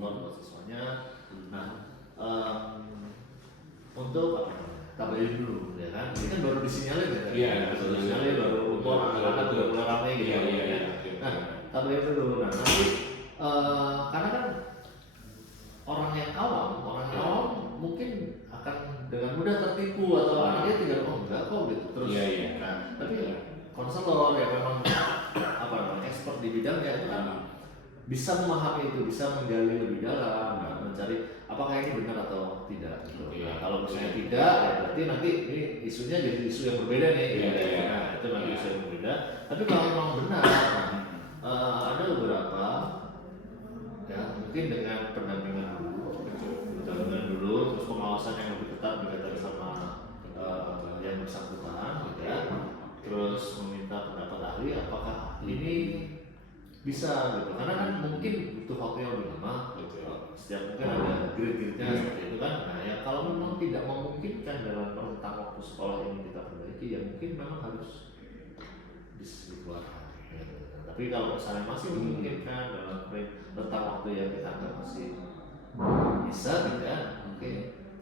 konselor buat siswanya. Nah, untuk apa namanya? Tabayun dulu, ya kan? Ini kan baru disinyalir ya? Iya, baru disinyalir, baru kumpul anak-anak udah mulai ramai gitu. Iya. Nah, tabayun dulu. Nah, nanti karena kan orang yang awam mungkin akan dengan mudah tertipu atau anaknya tidak enggak kok gitu terus. Nah, tapi konselor yang memang apa namanya expert di bidangnya itu kan bisa memahami itu, bisa menggali lebih dalam, mencari apakah ini benar atau tidak gitu. Nah, kalau misalnya tidak, ya berarti nanti ini isunya jadi isu yang berbeda nih. Nah, itu nanti isu yang berbeda. Tapi kalau memang benar, ada beberapa ya mungkin dengan pendampingan dulu, terus pengawasan yang lebih ketat berkaitan sama yang bersangkutan, gitu ya. Terus meminta pendapat ahli apakah ini bisa gitu, karena kan mungkin butuh waktu yang lebih lama. Setiap mungkin ada grid-gridnya seperti itu kan. Nah ya kalau memang tidak memungkinkan dalam rentang waktu sekolah ini kita perbaiki, ya mungkin memang harus dikeluarkan. Tapi kalau misalnya masih memungkinkan dalam rentang waktu yang kita anggap masih bisa tidak, oke,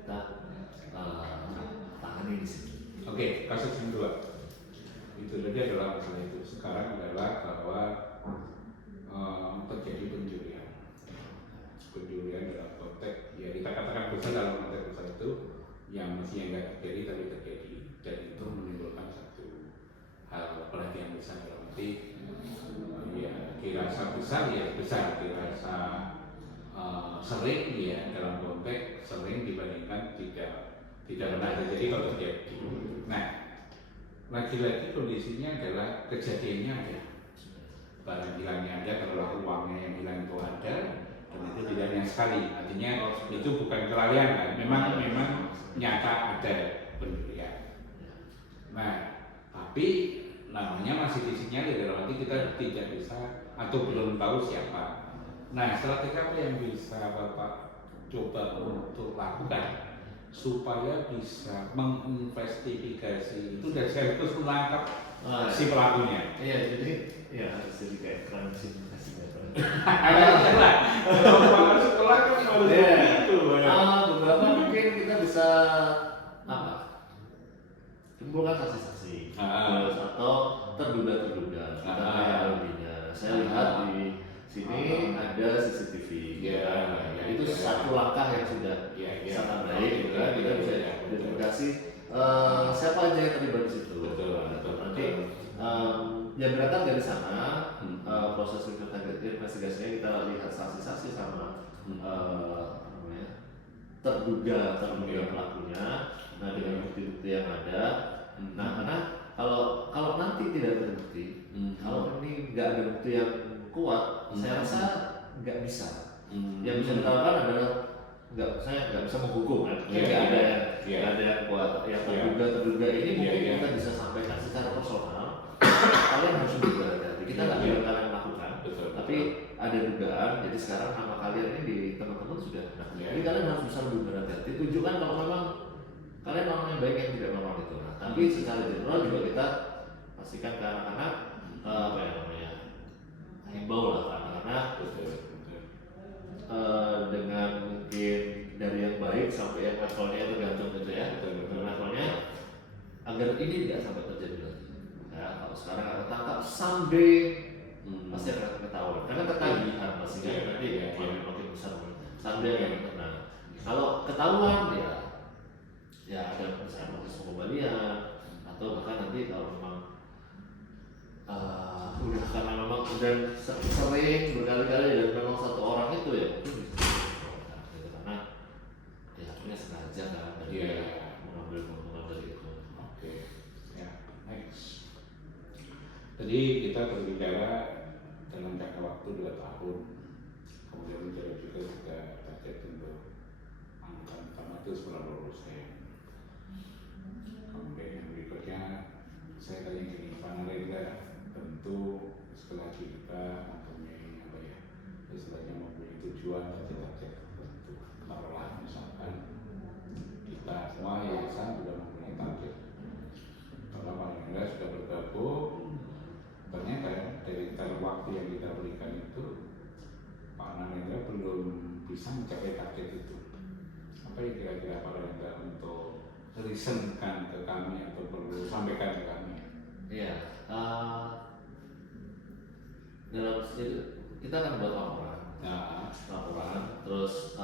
kita tangani di sini. Oke, kasus yang kedua itu tadi adalah masalah itu. Sekarang adalah bahwa terjadi pencurian dalam konteks ya kita katakan besar dalam konteks besar itu yang mestinya nggak terjadi tapi terjadi, dan itu menimbulkan satu hal perhatian besar dalam arti ya dirasa besar ya besar, dirasa sering ya dalam konteks sering dibandingkan tidak pernah terjadi kalau terjadi. Nah, lagi-lagi kondisinya adalah kejadiannya ada, barang hilangnya ada, kalau uangnya yang hilang itu ada, dan itu tidak hanya sekali, artinya itu bukan kelalaian kan, memang nyata ada pencurian. Nah, tapi namanya masih disinyalir dalam arti kita tidak bisa atau belum tahu siapa. Nah, strategi apa yang bisa Bapak coba untuk lakukan supaya bisa menginvestigasi itu dan sekaligus menangkap si pelakunya? Iya, jadi ya harus jadi kayak crime scene investigator. Kalau sekolah kan harus itu. Beberapa mungkin kita bisa apa? Kumpulkan saksi-saksi, terus atau terduga. Kita kayak lebihnya. Saya lihat di sini ada CCTV. Ya, itu satu langkah yang sudah sangat baik. Kita bisa identifikasi siapa aja yang terlibat di situ. Nanti yang berangkat dari sana, proses investigasinya kita lihat saksi-saksi sama terduga pelakunya. Nah, dengan bukti-bukti yang ada. Nah, karena kalau nanti tidak terbukti, kalau ini nggak ada bukti yang kuat, saya rasa nggak bisa. Yang bisa kita lakukan adalah saya nggak bisa menghukum kan, nggak ada yang kuat. Yang terduga ini mungkin kita bisa sampaikan secara personal. Kalian harus menduga hati-hati. Kita nggak bilang kalian melakukan, tapi ada dugaan. Jadi sekarang nama kalian ini di teman-teman sudah. Jadi kalian harus bisa menduga hati-hati. Tunjukkan kalau memang kalian orang yang baik yang tidak melakukan itu. Nah, tapi secara general juga kita pastikan ke anak-anak himbau lah ke anak-anak dengan mungkin dari yang baik sampai yang levelnya tergantung gitu ya. Levelnya agar ini tidak sampai terjadi lagi. Ya, kalau sekarang ada tangkap someday pasti akan ketahuan. Karena ketagihan pastinya nanti makin besar. Someday yang nah, kalau ketahuan ya ada misalnya proses pengembalian atau bahkan nanti kalau memang udah karena memang udah sering berkali-kali dan memang satu orang itu ya mungkin bisa gitu, karena ya akhirnya sengaja kan mengambil keuntungan dari itu. Oke, ya, next. Tadi kita berbicara dalam jangka waktu 2 tahun, kemudian menjadi juga target untuk angka pertama itu 90%. Kemudian yang berikutnya saya tanya gini, Pak Narendra, tentu setelah kita mempunyai istilahnya mempunyai tujuan dan target tertentu, taruhlah misalkan kita semua yayasan sudah mempunyai target. Kalau Pak Narendra sudah bergabung, ternyata dari waktu yang kita berikan itu Pak Narendra belum bisa mencapai target itu. Apa yang kira-kira Pak Renda untuk reasonkan ke kami atau perlu sampaikan ke kami? Iya, dalam kita akan buat laporan, terus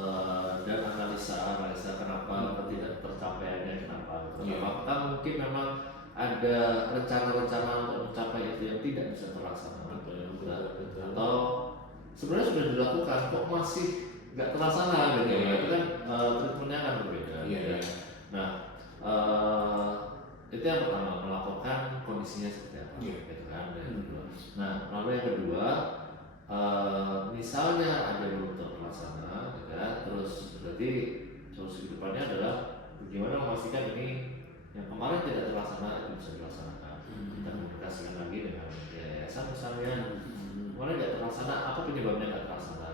dan analisa kenapa tidak tercapainya, apakah mungkin memang ada rencana-rencana untuk mencapai itu yang tidak bisa terlaksana, atau sebenarnya sudah dilakukan kok masih nggak terlaksana gitu. Itu kan treatmentnya akan berbeda. Nah, itu yang pertama, melaporkan kondisinya seperti apa, gitu kan. Nah, lalu yang kedua, misalnya ada belum terlaksana, gitu kan, terus berarti solusi kedepannya adalah bagaimana memastikan ini yang kemarin tidak terlaksana itu bisa dilaksanakan. Kita komunikasikan lagi dengan yayasan misalnya, kemarin tidak terlaksana, apa penyebabnya tidak terlaksana,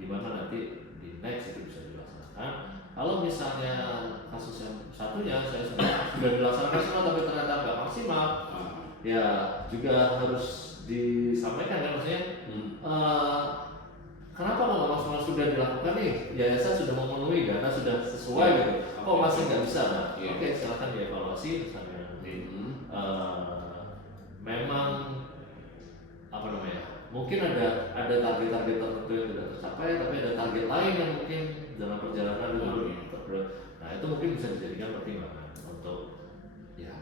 gimana nanti di next itu bisa dilaksanakan. Kalau misalnya kasus yang satunya saya sudah dilaksanakan semua tapi ternyata nggak maksimal, ya juga harus disampaikan kan, maksudnya kenapa nggak maksimal sudah dilakukan nih, yayasan sudah memenuhi dana sudah sesuai gitu, kok masih nggak bisa, nah oke, silakan dievaluasi misalnya nanti memang apa namanya, mungkin ada target-target tertentu yang tidak tercapai, tapi ada target lain yang mungkin dalam perjalanan itu nah itu mungkin bisa dijadikan pertimbangan untuk ya,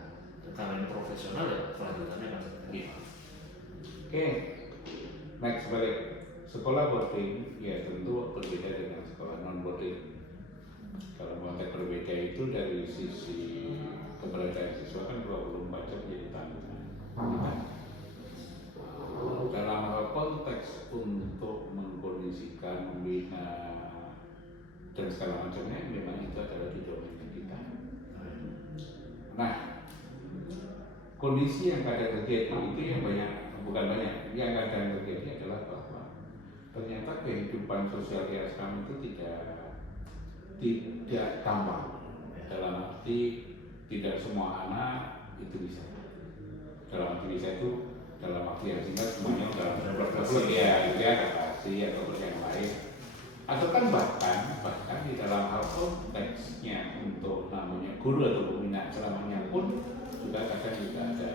karena ini profesional ya kelanjutannya akan seperti apa. Oke, next balik sekolah boarding ya tentu berbeda dengan sekolah non boarding. Kalau konteks berbeda itu dari sisi keberadaan siswa kan 24 jam jadi tanggungan. Dalam hal konteks untuk mengkondisikan, membina dan segala macamnya memang itu adalah di domain kita. Nah, kondisi yang kadang terjadi itu yang yang kadang terjadi adalah bahwa ternyata kehidupan sosial di asrama itu tidak gampang. Dalam arti tidak semua anak itu bisa. Dalam arti bisa itu dalam waktu yang singkat semuanya dalam adaptasi atau yang lain, atau kan bahkan di dalam hal konteksnya untuk namanya guru atau pembina selamanya pun juga kadang juga ada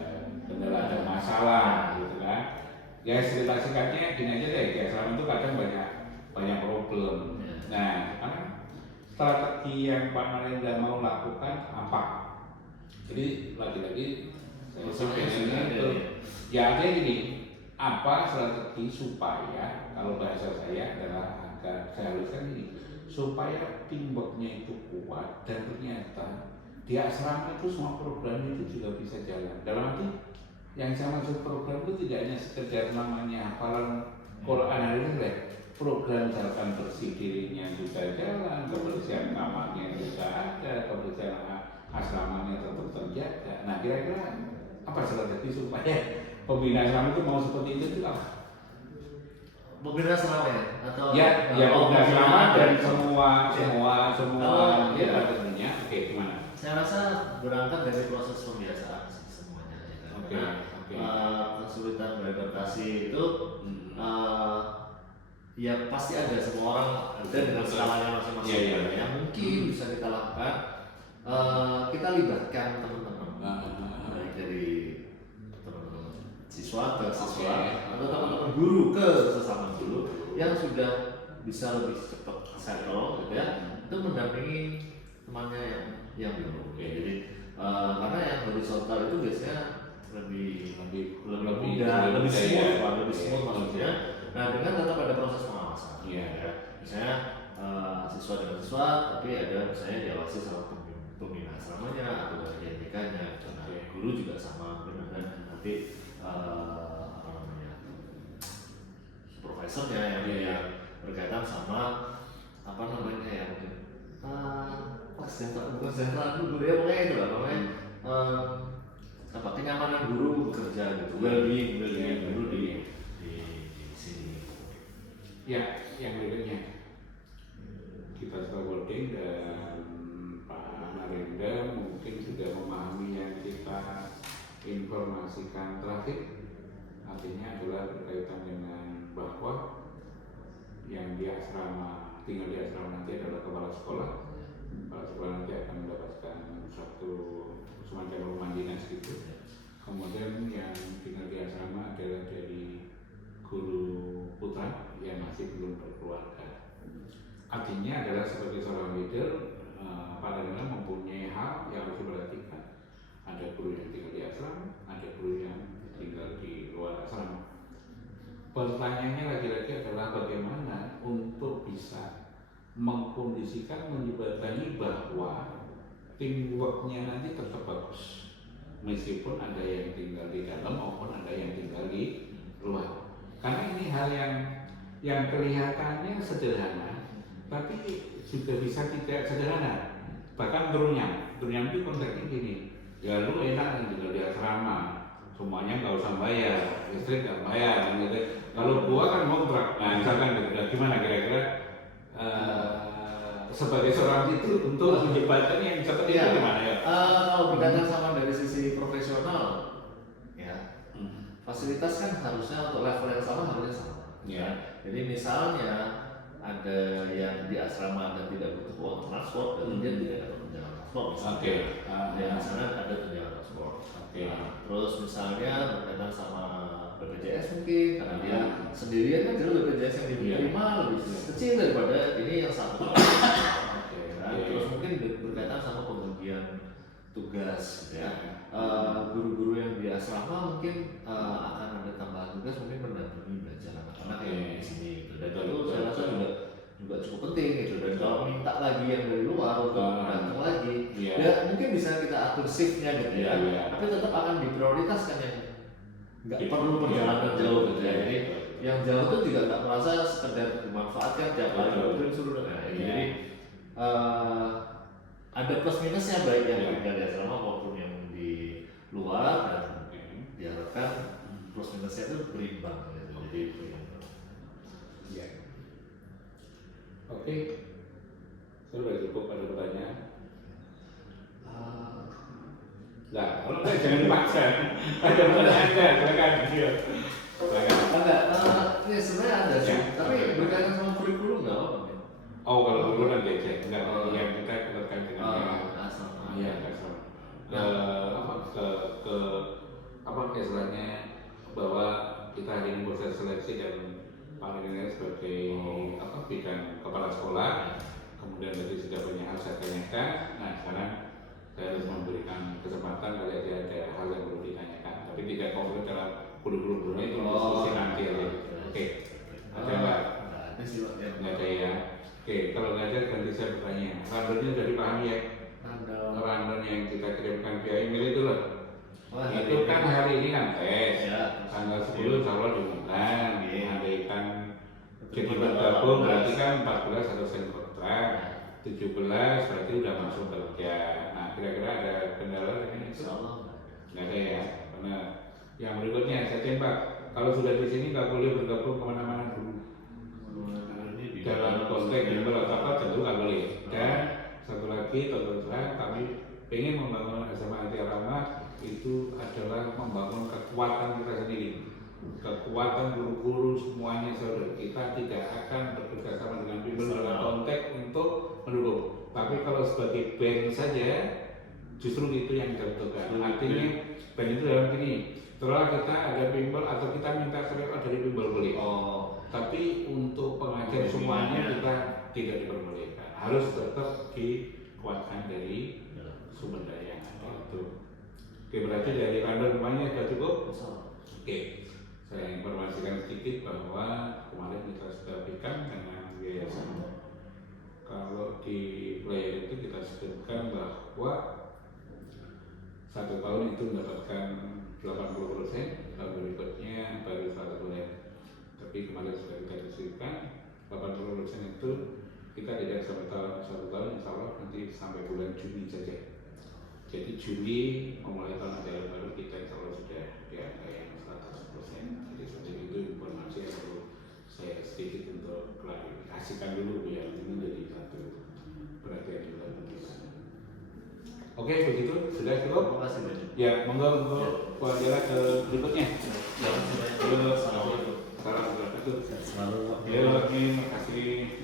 kendala, ada masalah gitu kan. Ya cerita singkatnya gini aja deh, ya selama itu kadang banyak problem. Nah, strategi yang Pak Narendra mau lakukan apa? Jadi lagi-lagi saya sampaikan itu ya artinya gini, apa strategi supaya, kalau bahasa saya adalah agak saya haluskan ini, supaya teamworknya itu kuat dan ternyata di asrama itu semua program itu juga bisa jalan. Dalam arti yang saya maksud program itu tidak hanya sekedar namanya hafalan Quran hari ini, program misalkan bersih dirinya juga jalan, kebersihan kamarnya juga ada, kebersihan asramanya tetap terjaga. Nah kira-kira apa strategi supaya pembina asrama itu mau seperti itu apa? Pembina asrama ya? Atau pembina asrama dan semua tentunya. Oke, gimana? Saya rasa berangkat dari proses pembiasaan semuanya ya. Kesulitan beradaptasi itu ya pasti ada, semua orang ada dengan skalanya masing-masing. Ya mungkin bisa kita lakukan, kita libatkan teman-teman baik dari teman-teman siswa ke siswa atau teman-teman guru ke sesama guru yang sudah bisa lebih cepat settle gitu ya, itu mendampingi temannya yang belum. Jadi karena yang horizontal itu biasanya lebih mudah, lebih smooth maksudnya. Nah, dengan tetap ada proses pengawasan. Misalnya siswa dengan siswa, tapi ada misalnya diawasi sama pembina asramanya atau dari JNTK-nya. Guru juga sama, dan nanti supervisornya yang berkaitan sama kesejahteraan guru ya, pokoknya itu lah, kenyamanan guru bekerja gitu, well-being guru di sini. Ya, yang berikutnya kita setelah boarding dan Pak Narendra mungkin sudah memahami yang kita informasikan terakhir, artinya adalah berkaitan dengan bahwa yang di asrama tinggal di asrama nanti adalah kepala sekolah. Kepala sekolah nanti akan mendapatkan satu semacam rumah dinas gitu. Kemudian yang tinggal di asrama adalah dari guru putra yang masih belum berkeluarga. Artinya adalah sebagai seorang leader, Pak Danila mempunyai hal yang harus diperhatikan. Ada guru yang tinggal di asrama, ada guru yang tinggal di luar asrama. Pertanyaannya lagi-lagi adalah bagaimana untuk bisa mengkondisikan, menjembatani bahwa teamworknya nanti tetap bagus, meskipun ada yang tinggal di dalam maupun ada yang tinggal di luar. Karena ini hal yang kelihatannya sederhana, tapi juga bisa tidak sederhana. Bahkan turunnya itu konteksnya gini, ya lu enak tinggal di asrama, semuanya nggak usah bayar, listrik nggak bayar, gitu. Kalau gua kan ngontrak, nah misalkan gitu, gimana kira-kira sebagai seorang itu untuk menjembatani yang seperti itu gimana ya? Kalau berkaitan sama dari sisi profesional, ya fasilitas kan harusnya untuk level yang sama harusnya sama. Ya. Jadi misalnya ada yang di asrama dan tidak butuh uang transport, dan dia tidak dapat tunjangan transport. Oke. Ya misalnya ada tunjangan transport. Oke. Terus misalnya berkaitan sama BPJS mungkin karena dia sendirian kan jelas BPJS yang diterima lebih kecil daripada ini yang satu. Terus mungkin berkaitan sama pembagian tugas, ya. Guru-guru yang di asrama mungkin akan ada tambahan tugas, mungkin mendampingi belajar anak-anak yang di sini. Gitu. Dan itu saya rasa juga cukup penting gitu. Dan kalau minta lagi yang dari luar untuk datang lagi, ya mungkin bisa kita atur shiftnya gitu ya. Tapi tetap akan diprioritaskan yang nggak perlu perjalanan jauh gitu ya. Jadi yang jauh itu juga nggak merasa sekedar dimanfaatkan tiap hari suruh. Jadi ada plus minusnya baik yang tinggal di asrama maupun yang di luar, dan diharapkan plus minusnya itu berimbang gitu. Jadi ya. Oke, sudah cukup ada pertanyaan. Nah, kalau enggak jangan dipaksa. Ada pertanyaan enggak? Silakan. Enggak, ini sebenarnya ada sih, tapi berkaitan sama kurikulum nggak apa-apa. Oh, kalau dulu kan diajak, enggak yang kita terkait dengan asrama. Iya, asrama. Apa istilahnya bahwa kita hari ini proses seleksi dan Pak Danila sebagai bidang kepala sekolah, kemudian tadi sudah banyak hal saya tanyakan. Nah, sekarang saya harus memberikan kesempatan kalau ada hal yang perlu ditanyakan, tapi tidak konkret dalam kurikulum itu diskusi nanti aja. Oke, ada nggak? Nggak ada ya. Oke, kalau nggak ada ganti saya bertanya. Rundownnya sudah dipahami ya? Rundown yang kita kirimkan via email itu loh. Itu kan hari ini kan tes. Tanggal 10 insya Allah diumumkan. Andaikan jadi bergabung berarti kan 14 atau sen kontrak, 17 berarti udah masuk kerja. Nah, kira-kira ada kendala dengan itu? Nggak ada ya. Karena yang berikutnya saya tembak. Kalau sudah di sini nggak boleh bergabung kemana-mana dulu. Dalam konteks bimbel atau apa tentu nggak boleh. Dan satu lagi terus-terusan kami ingin membangun SMA Anti Arama itu adalah membangun kekuatan kita sendiri, kekuatan guru-guru semuanya saudara. Kita tidak akan bekerja sama dengan bimbel dalam konteks untuk mendukung. Tapi kalau sebagai band saja, justru itu yang kita butuhkan. Artinya band itu dalam gini, setelah kita ada bimbel atau kita minta tryout dari bimbel boleh. Tapi untuk pengajar semuanya kita tidak diperbolehkan. Harus tetap dikuatkan dari sumber daya yang ada itu. Oke, berarti dari rundown semuanya sudah cukup? Oke, saya informasikan sedikit bahwa kemarin kita sudah berikan dengan yayasan. Kalau di player itu kita sebutkan bahwa 1 tahun itu mendapatkan 80%, tahun berikutnya baru 100%. Tapi kemarin sudah kita diskusikan 80% itu kita tidak sampai satu tahun, insya Allah nanti sampai bulan Juni saja. Jadi Juli memulai tahun ajaran baru kita insya Allah sudah di angka yang 100%. Jadi seperti itu informasi yang perlu saya sedikit untuk klarifikasikan dulu biar ini menjadi satu perhatian juga untuk kita. Oke, begitu sudah cukup. Terima kasih banyak. Ya, monggo untuk pelajaran ke berikutnya. Assalamualaikum. Salam. Selalu. Ya, terima kasih.